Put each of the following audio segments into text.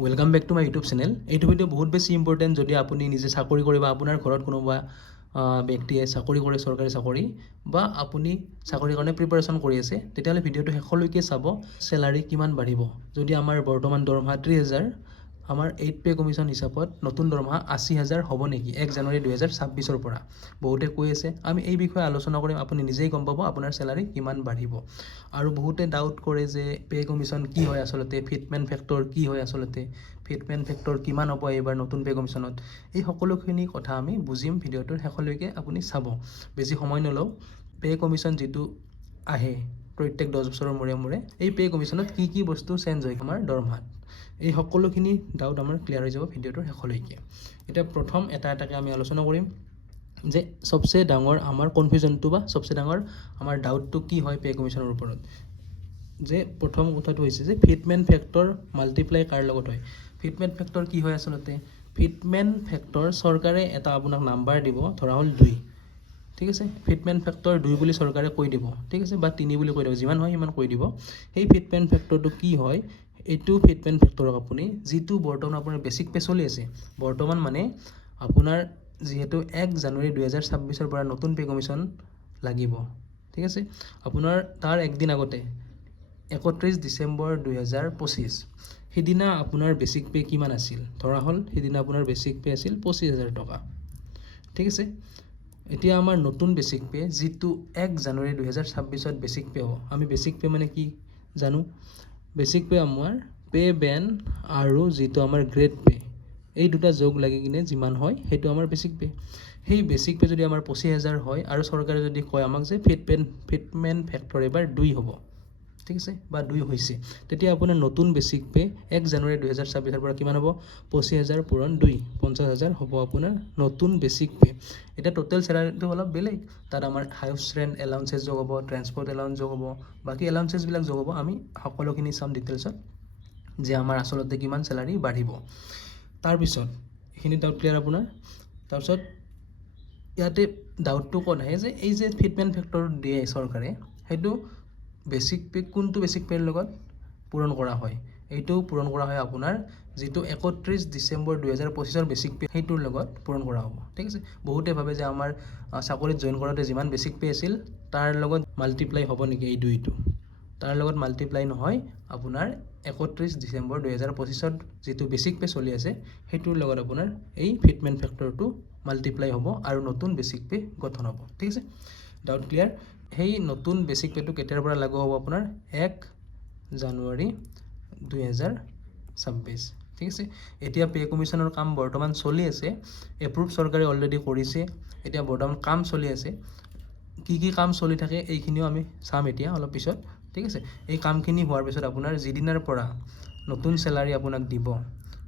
Welcome back to my YouTube channel. এইটো video বহুত বেছি ইম্পৰ্টেণ্ট যদি আপুনি নিজে চাকৰি কৰে বা আপোনাৰ ঘৰত কোনোবা ব্যক্তিয়ে চাকৰি কৰে, চৰকাৰী চাকৰি, বা আপুনি চাকৰিৰ কাৰণে প্ৰিপাৰেশ্যন কৰি আছে, তেতিয়াহ'লে ভিডিঅ'টো শেষলৈকে চাব। চেলাৰী কিমান বাঢ়িব? যদি আমাৰ বৰ্তমান দৰমহা 30,000, আমাৰ 8 পে কমিশ্যন হিচাপত নতুন দৰমহা 80,000 হ'ব নেকি 1 জানুৱাৰী 2026 পৰা? বহুতে কৈ আছে, আমি এই বিষয়ে আলোচনা কৰিম। আপুনি নিজেই গম পাব আপোনাৰ চেলাৰী কিমান বাঢ়িব। আৰু বহুতে ডাউট কৰে যে পে কমিশ্যন কি হয় আচলতে, ফিটমেণ্ট ফেক্টৰ কি হয় আচলতে, ফিটমেণ্ট ফেক্টৰ কিমান হ'ব এইবাৰ নতুন পে কমিশ্যনত। এই সকলোখিনি কথা আমি বুজিম ভিডিঅ'টোৰ শেষলৈকে আপুনি চাব। বেছি সময় নলওঁ। পে কমিশ্যন যিটো আহে প্ৰত্যেক 10 বছৰৰ মূৰে মূৰে, এই পে কমিশ্যনত কি কি বস্তু চেঞ্জ হয় আমাৰ দৰমহাত, এই সকলোখিনি ডাউট আমাৰ ক্লিয়াৰ হৈ যাব ভিডিঅ'টোৰ শেষলৈকে। এতিয়া প্ৰথম এটা এটাকৈ আমি আলোচনা কৰিম যে চবচে ডাঙৰ আমাৰ কনফিউজনটো বা চবচে ডাঙৰ আমাৰ ডাউটটো কি হয় পে কমিশ্যনৰ ওপৰত। যে প্ৰথম কথাটো হৈছে যে ফিটমেণ্ট ফেক্টৰ মাল্টিপ্লাই কাৰ লগত হয়। ফিটমেণ্ট ফেক্টৰ কি হয় আচলতে? ফিটমেণ্ট ফেক্টৰ চৰকাৰে এটা আপোনাক নাম্বাৰ দিব, ধৰা হ'ল 2, ঠিক আছে। ফিটমেণ্ট ফেক্টৰ 2 বুলি চৰকাৰে কৈ দিব, ঠিক আছে, বা 3 বুলি কৈ দিব, যিমান হয় সিমান কৈ দিব। সেই ফিটমেণ্ট ফেক্টৰটো কি হয়? এইটো ফিটমেণ্ট ফেক্টৰক আপুনি যিটো বৰ্তমান আপোনাৰ বেছিক পে চলি আছে, বৰ্তমান মানে আপোনাৰ যিহেতু 1 জানুৱাৰী 2026 পৰা নতুন পে কমিশ্যন লাগিব, ঠিক আছে, আপোনাৰ তাৰ একদিন আগতে 31 ডিচেম্বৰ 2025 সিদিনা আপোনাৰ বেছিক পে কিমান আছিল? ধৰা হ'ল সিদিনা আপোনাৰ বেছিক পে আছিল 25,000 টকা, ঠিক আছে। এতিয়া আমাৰ নতুন বেছিক পে যিটো 1 জানুৱাৰী 2026 বেছিক পে হ'ব। আমি বেছিক পে মানে কি জানো? বেছিক পে আমাৰ পে বেন আৰু যিটো আমাৰ গ্ৰেড পে, এই দুটা যোগ লাগি কিনে যিমান হয় সেইটো আমাৰ বেছিক পে। সেই বেছিক পে যদি আমাৰ 25,000 হয় আৰু চৰকাৰে যদি কয় আমাক যে ফিটমেণ্ট ফেক্টৰ এবাৰ 2 হ'ব, ঠিক আছে, বা 2 হৈছে, তেতিয়া আপোনাৰ নতুন বেছিক পে 1 জানুৱাৰী 2026 পৰা কিমান হ'ব? 25,000 পূৰণ 2, 50,000 হ'ব আপোনাৰ নতুন বেছিক পে। এতিয়া টোটেল চেলাৰীটো অলপ বেলেগ, তাত আমাৰ হাউচ ৰেণ্ট এলাউঞ্চেছ যোগ হ'ব, ট্ৰেন্সপৰ্ট এলাউঞ্চ যোগ হ'ব, বাকী এলাউঞ্চেছবিলাক যোগ হ'ব। আমি সকলোখিনি চাম ডিটেইলছত যে আমাৰ আচলতে কিমান চেলাৰী বাঢ়িব। তাৰপিছত এইখিনি ডাউট ক্লিয়াৰ আপোনাৰ। তাৰপিছত ইয়াতে ডাউটটো ক'ত আহে যে এই যে ফিটমেণ্ট ফেক্টৰ দিয়ে চৰকাৰে, সেইটো বেছিক পে কোনটো বেছিক পেৰ লগত পূৰণ কৰা হয়? এইটো পূৰণ কৰা হয় আপোনাৰ যিটো 31 ডিচেম্বৰ 2025 বেছিক পে, সেইটোৰ লগত পূৰণ কৰা হ'ব, ঠিক আছে। বহুতে ভাবে যে আমাৰ চাকৰিত জইন কৰোঁতে যিমান বেছিক পে আছিল তাৰ লগত মাল্টিপ্লাই হ'ব নেকি এই 2টো? তাৰ লগত মাল্টিপ্লাই নহয়। আপোনাৰ 31 ডিচেম্বৰ 2025 যিটো বেছিক পে চলি আছে সেইটোৰ লগত আপোনাৰ এই ফিটমেণ্ট ফেক্টৰটো মাল্টিপ্লাই হ'ব আৰু নতুন বেছিক পে গঠন হ'ব, ঠিক আছে। Doubt clear? সেই নতুন বেছিক পেটো কেতিয়াৰ পৰা লাগু হ'ব? আপোনাৰ 1 জানুৱাৰী 2026, ঠিক আছে। এতিয়া পে কমিশ্যনৰ কাম বৰ্তমান চলি আছে, এপ্ৰুভ চৰকাৰে অলৰেডি কৰিছে, এতিয়া বৰ্তমান কাম চলি আছে। কি কি কাম চলি থাকে এইখিনিও আমি চাম এতিয়া অলপ পিছত, ঠিক আছে। এই কামখিনি হোৱাৰ পিছত আপোনাৰ যিদিনাৰ পৰা নতুন চেলাৰী আপোনাক দিব,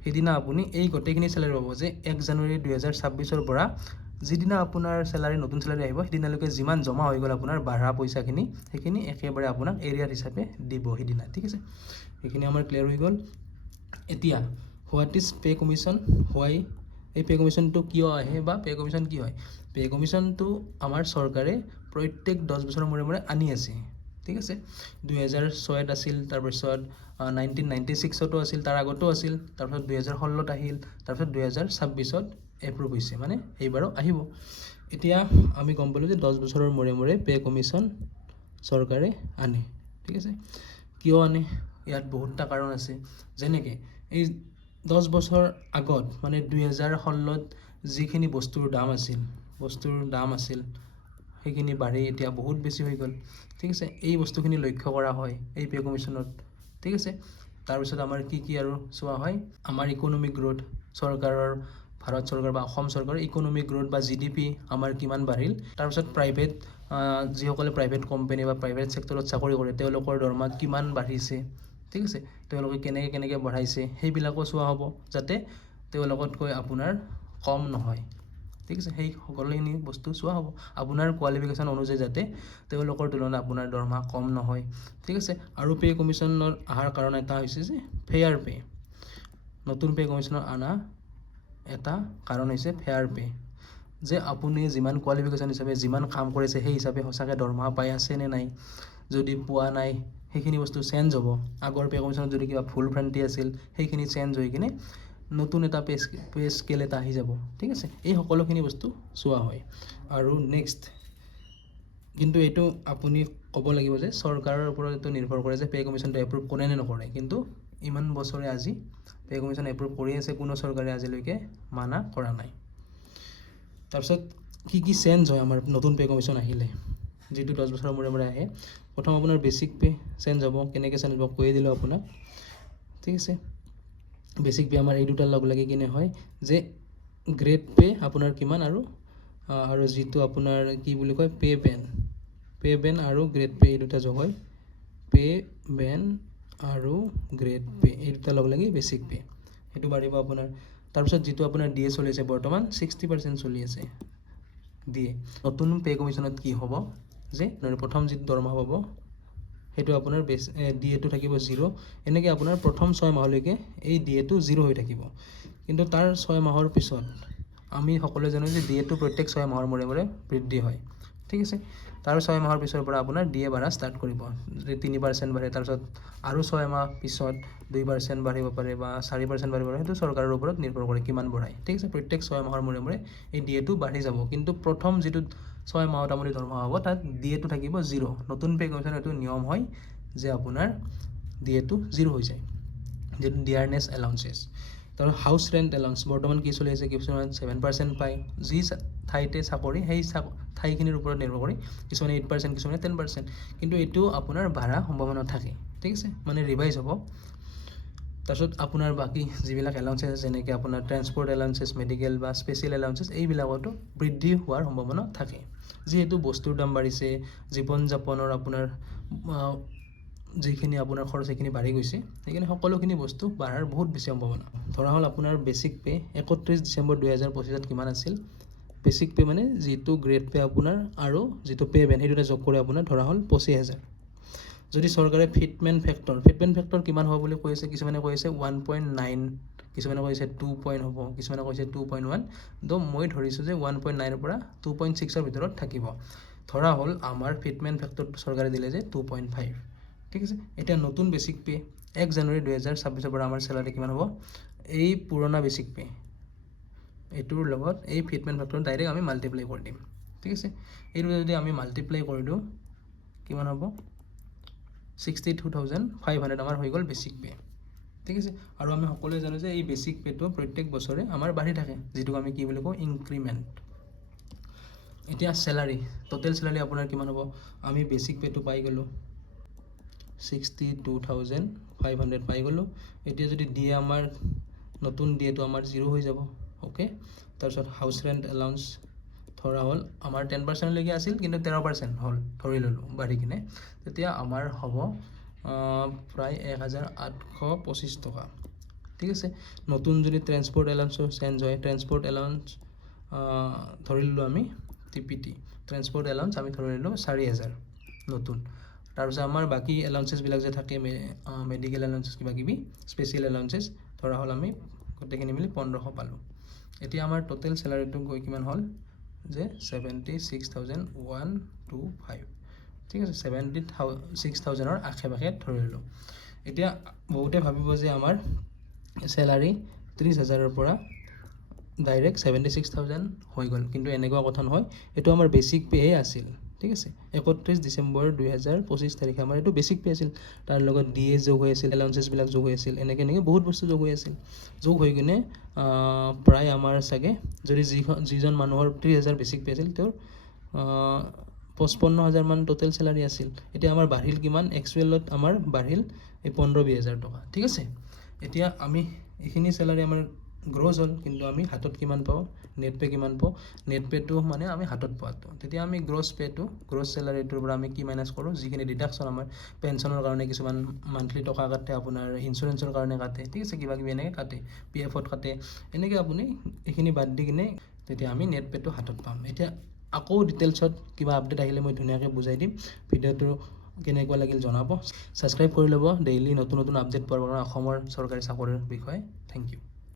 সেইদিনা আপুনি এই গোটেইখিনি চেলাৰী পাব। যে 1 জানুৱাৰী 2026 পৰা যিদিনা আপোনাৰ চেলাৰী নতুন চেলাৰী আহিব, সেইদিনালৈকে যিমান জমা হৈ গ'ল আপোনাৰ বাঢ়া পইচাখিনি, সেইখিনি একেবাৰে আপোনাক এৰিয়াৰ হিচাপে দিব সিদিনা, ঠিক আছে। সেইখিনি আমাৰ ক্লিয়াৰ হৈ গ'ল। এতিয়া হোৱাট ইজ পে কমিশ্যন? হোৱাই এই পে কমিশ্যনটো কিয় আহে বা পে কমিশ্যন কি হয়? পে কমিশ্যনটো আমাৰ চৰকাৰে প্ৰত্যেক 10 বছৰৰ মূৰে মূৰে আনি আছে, ঠিক আছে। 2006 আছিল, তাৰপিছত 1996 আছিল, তাৰ আগতো আছিল, তাৰপিছত 2016 আহিল, তাৰপিছত 2026 এপ্ৰুভ হৈছে, মানে এইবাৰো আহিব। এতিয়া আমি গম পালোঁ যে 10 বছৰৰ মূৰে মূৰে পে কমিশ্যন চৰকাৰে আনে, ঠিক আছে। কিয় আনে? ইয়াত বহুতটা কাৰণ আছে। যেনেকৈ এই 10 বছৰ আগত মানে 2016ত যিখিনি বস্তুৰ দাম আছিল সেইখিনি বাঢ়ি এতিয়া বহুত বেছি হৈ গ'ল, ঠিক আছে। এই বস্তুখিনি লক্ষ্য কৰা হয় এই পে কমিশ্যনত, ঠিক আছে। তাৰপিছত আমাৰ কি কি আৰু চোৱা হয়? আমাৰ ইকনমিক গ্ৰ'থ, চৰকাৰৰ ভাৰত চৰকাৰ বা অসম চৰকাৰৰ ইকনমিক গ্ৰ'থ বা GDP আমাৰ কিমান বাঢ়িল। তাৰপিছত প্ৰাইভেট যিসকলে প্ৰাইভেট কোম্পানী বা প্ৰাইভেট ছেক্টৰত চাকৰি কৰে তেওঁলোকৰ দৰমহা কিমান বাঢ়িছে, ঠিক আছে, তেওঁলোকে কেনেকৈ বঢ়াইছে সেইবিলাকো চোৱা হ'ব, যাতে তেওঁলোকতকৈ আপোনাৰ কম নহয়, ঠিক আছে। সেই সকলোখিনি বস্তু চোৱা হ'ব আপোনাৰ কোৱালিফিকেশ্যন অনুযায়ী, যাতে তেওঁলোকৰ তুলনাত আপোনাৰ দৰমহা কম নহয়, ঠিক আছে। আৰু পে কমিশ্যনৰ অহাৰ কাৰণ এটা হৈছে যে ফেয়াৰ পে। নতুন পে কমিশ্যনৰ অনা এটা কাৰণ হৈছে ফেয়াৰ পে, যে আপুনি যিমান কোৱালিফিকেশ্যন হিচাপে যিমান কাম কৰিছে সেই হিচাপে সঁচাকৈ দৰমহা পাই আছে নে নাই। যদি পোৱা নাই সেইখিনি বস্তু চেঞ্জ হ'ব। আগৰ পে' কমিশ্যনত যদি কিবা ভুল ভ্ৰান্তি আছিল সেইখিনি চেঞ্জ হৈ কিনে নতুন এটা পে' স্কেল এটা আহি যাব, ঠিক আছে। এই সকলোখিনি বস্তু চোৱা হয়। আৰু নেক্সট কিন্তু এইটো আপুনি ক'ব লাগিব যে চৰকাৰৰ ওপৰত এইটো নিৰ্ভৰ কৰে যে পে' কমিশ্যনটো এপ্ৰুভ কৰে নে নকৰে। কিন্তু ইমান বছৰে আজি পে' কমিশ্যন এপ্ৰুভ কৰি আছে, কোনো চৰকাৰে আজিলৈকে মানা কৰা নাই। তাৰপিছত কি চেঞ্জ হয় আমাৰ নতুন পে' কমিশ্যন আহিলে, যিটো 10 বছৰৰ মূৰে মূৰে আহে। প্ৰথম আপোনাৰ বেচিক পে' চেঞ্জ হ'ব। কেনেকৈ চেঞ্জ হ'ব কৈয়ে দিলোঁ আপোনাক, ঠিক আছে। বেচিক পে' আমাৰ এই দুটাৰ লগ লাগি কিনে হয় যে গ্ৰেড পে' আপোনাৰ কিমান আৰু যিটো আপোনাৰ কি বুলি কয় পে' বেন আৰু গ্ৰেড পে' এই দুটা যোগ হয়। পে' বেন আৰু গ্ৰেড পে' এই দুটা লগ লাগি বেচিক পে' সেইটো বাঢ়িব আপোনাৰ। তাৰপিছত যিটো আপোনাৰ দিয়ে চলি আছে বৰ্তমান 60% চলি আছে দিয়ে। নতুন পে' কমিশ্যনত কি হ'ব যে প্ৰথম যিটো দৰমহা পাব সেইটো আপোনাৰ ডিএটো থাকিব 0। এনেকৈ আপোনাৰ প্ৰথম 6 মাহলৈকে এই ডিএটো 0 হৈ থাকিব। কিন্তু তাৰ 6 মাহৰ পিছত আমি সকলোৱে জানো যে ডিএটো প্ৰত্যেক 6 মাহৰ মূৰে মূৰে বৃদ্ধি হয়, ঠিক আছে। তাৰ 6 মাহৰ পিছৰ পৰা আপোনাৰ ডিএ বাঢ়া ষ্টাৰ্ট কৰিব। যদি 3% বাঢ়ে তাৰপিছত আৰু 6 মাহ পিছত 2% বাঢ়িব পাৰে বা 4% বাঢ়িব পাৰে, সেইটো চৰকাৰৰ ওপৰত নিৰ্ভৰ কৰে কিমান বঢ়ায়, ঠিক আছে। প্ৰত্যেক 6 মাহৰ মূৰে মূৰে এই ডিএটো বাঢ়ি যাব। কিন্তু প্ৰথম যিটো 6 মাহত আপুনি দৰমহা হ'ব তাত ডিএটো থাকিব 0। নতুন পে' কমিশ্যনৰ এইটো নিয়ম হয় যে আপোনাৰ ডিএটো 0 হৈ যায়, যিটো ডিয়াৰনেছ এলাউঞ্চেছ। তাৰ হাউচ ৰেণ্ট এলাউঞ্চ বৰ্তমান কি চলি আছে, কিছুমান 7% পায়। যি ঠাইতে চাকৰি সেই ঠাইখিনিৰ ওপৰত নিৰ্ভৰ কৰি কিছুমানে 8%, কিছুমানে 10%। কিন্তু এইটো আপোনাৰ বাঢ়া সম্ভাৱনা থাকে, ঠিক আছে, মানে ৰিভাইজ হ'ব। তাৰপিছত আপোনাৰ বাকী যিবিলাক এলাউঞ্চেছ আছে যেনেকৈ আপোনাৰ ট্ৰেন্সপৰ্ট এলাউঞ্চেছ, মেডিকেল বা স্পেচিয়েল এলাউঞ্চেছ, এইবিলাকতো বৃদ্ধি হোৱাৰ সম্ভাৱনা থাকে। যিহেতু বস্তুৰ দাম বাঢ়িছে, জীৱন যাপনৰ আপোনাৰ যিখিনি আপোনাৰ খৰচ সেইখিনি বাঢ়ি গৈছে, সেইকাৰণে সকলোখিনি বস্তু বাঢ়াৰ বহুত বেছি সম্ভাৱনা। ধৰা হ'ল আপোনাৰ বেচিক পে' 31 ডিচেম্বৰ 2025 কিমান আছিল। বেচিক পে' মানে যিটো গ্ৰেড পে' আপোনাৰ আৰু যিটো পে' বেন সেই দুটা যোগ কৰি আপোনাৰ ধৰা হ'ল 25,000। যদি চৰকাৰে ফিটমেণ্ট ফেক্টৰ কিমান হ'ব বুলি কৈছে, কিছুমানে কৈছে 1.9, কিছুমানে কৈছে 2 হ'ব, কিছুমানে কৈছে 2.1। তো মই ধৰিছোঁ যে 1.9ৰ পৰা 2.6ৰ ভিতৰত থাকিব। ধৰা হ'ল আমাৰ ফিটমেণ্ট ফেক্টৰটো চৰকাৰে দিলে যে 2.5, ঠিক আছে। এতিয়া নতুন বেচিক পে' 1 জানুৱাৰী 2026 পৰা আমাৰ চেলাৰী কিমান হ'ব, এই পুৰণা বেচিক পে' এইটোৰ লগত এই ফিটমেণ্ট ফেক্টৰ ডাইৰেক্ট আমি মাল্টিপ্লাই কৰি দিম, ঠিক আছে। এইটো যদি আমি মাল্টিপ্লাই কৰি দিওঁ কিমান হ'ব, 62,500 আমাৰ হৈ গ'ল বেচিক পে', ঠিক আছে। আৰু আমি সকলোৱে জানো যে এই বেচিক পে'টো প্ৰত্যেক বছৰে আমাৰ বাঢ়ি থাকে, যিটোক আমি কি বুলি কওঁ ইনক্ৰিমেণ্ট। এতিয়া চেলাৰী, টোটেল চেলাৰী আপোনাৰ কিমান হ'ব, আমি বেচিক পে'টো পাই গ'লোঁ 62,500 পাই গ'লোঁ। এতিয়া যদি দিয়ে আমাৰ নতুন ডিএটো আমাৰ 0 হৈ যাব, অ'কে। তাৰপিছত হাউচ ৰেণ্ট এলাউঞ্চ ধৰা হ'ল আমাৰ 10%লৈকে আছিল, কিন্তু 13% হ'ল ধৰি ল'লোঁ বাঢ়ি কিনে। তেতিয়া আমাৰ হ'ব প্ৰায় 1,825 টকা, ঠিক আছে। নতুন যদি ট্ৰেন্সপৰ্ট এলাউঞ্চো চেঞ্জ হয়, ট্ৰেন্সপৰ্ট এলাউঞ্চ ধৰি ল'লোঁ আমি টিপিটি ট্ৰেন্সপৰ্ট এলাউঞ্চ আমি ধৰি ল'লোঁ 4,000 নতুন। তাৰপিছত আমাৰ বাকী এলাউঞ্চেছবিলাক যে থাকে মেডিকেল এলাউঞ্চেছ কিবাকিবি স্পেচিয়েল এলাউঞ্চেছ ধৰা হ'ল আমি গোটেইখিনি মিলি 1,500 পালোঁ। এতিয়া আমাৰ টোটেল চেলাৰীটো গৈ কিমান হ'ল যে 76,125, ঠিক আছে। 76,000ৰ আশে পাশে ধৰি ল'লোঁ। এতিয়া বহুতে ভাবিব যে আমাৰ চেলাৰী 30,000ৰ পৰা ডাইৰেক্ট 76,000 হৈ গ'ল, কিন্তু এনেকুৱা কথা নহয়। এইটো আমাৰ বেচিক পে'হে আছিল, ঠিক আছে। 31 ডিচেম্বৰ 2025 তাৰিখে আমাৰ এইটো বেচিক পে' আছিল। তাৰ লগত ডিএ যোগ হৈ আছিল, এলাউঞ্চেছবিলাক যোগ হৈ আছিল, এনেকৈ বহুত বস্তু যোগ হৈ আছিল। যোগ হৈ কিনে প্ৰায় আমাৰ চাগে যদি যিজন মানুহৰ 30,000 বেচিক পে' আছিল তেওঁৰ 55,000 মান টোটেল চেলাৰী আছিল। এতিয়া আমাৰ বাঢ়িল কিমান, এক্সুৱেলত আমাৰ বাঢ়িল এই 15-20,000 টকা, ঠিক আছে। এতিয়া আমি এইখিনি চেলাৰী আমাৰ গ্ৰছ হ'ল, কিন্তু আমি হাতত কিমান পাওঁ, নেট পে' কিমান পাওঁ, নেট পে'টো মানে আমি হাতত পোৱাটো। তেতিয়া আমি গ্ৰছ চেলাৰীটোৰ পৰা আমি কি মাইনাছ কৰোঁ, যিখিনি ডিডাকশ্যন আমাৰ পেঞ্চনৰ কাৰণে কিছুমান মান্থলি টকা কাটে, আপোনাৰ ইঞ্চুৰেঞ্চৰ কাৰণে কাটে, ঠিক আছে, কিবাকিবি এনেকৈ কাটে, PFত কাটে, এনেকৈ আপুনি এইখিনি বাদ দি কিনে তেতিয়া আমি নেট পে'টো হাতত পাম। এতিয়া আকৌ ডিটেইলছত কিবা আপডেট আহিলে মই ধুনীয়াকৈ বুজাই দিম। ভিডিঅ'টো কেনেকুৱা লাগিল জনাব, ছাবস্ক্ৰাইব কৰি ল'ব ডেইলি নতুন আপডেট পোৱাৰ কাৰণে অসমৰ চৰকাৰী চাকৰিৰ বিষয়ে। Thank U.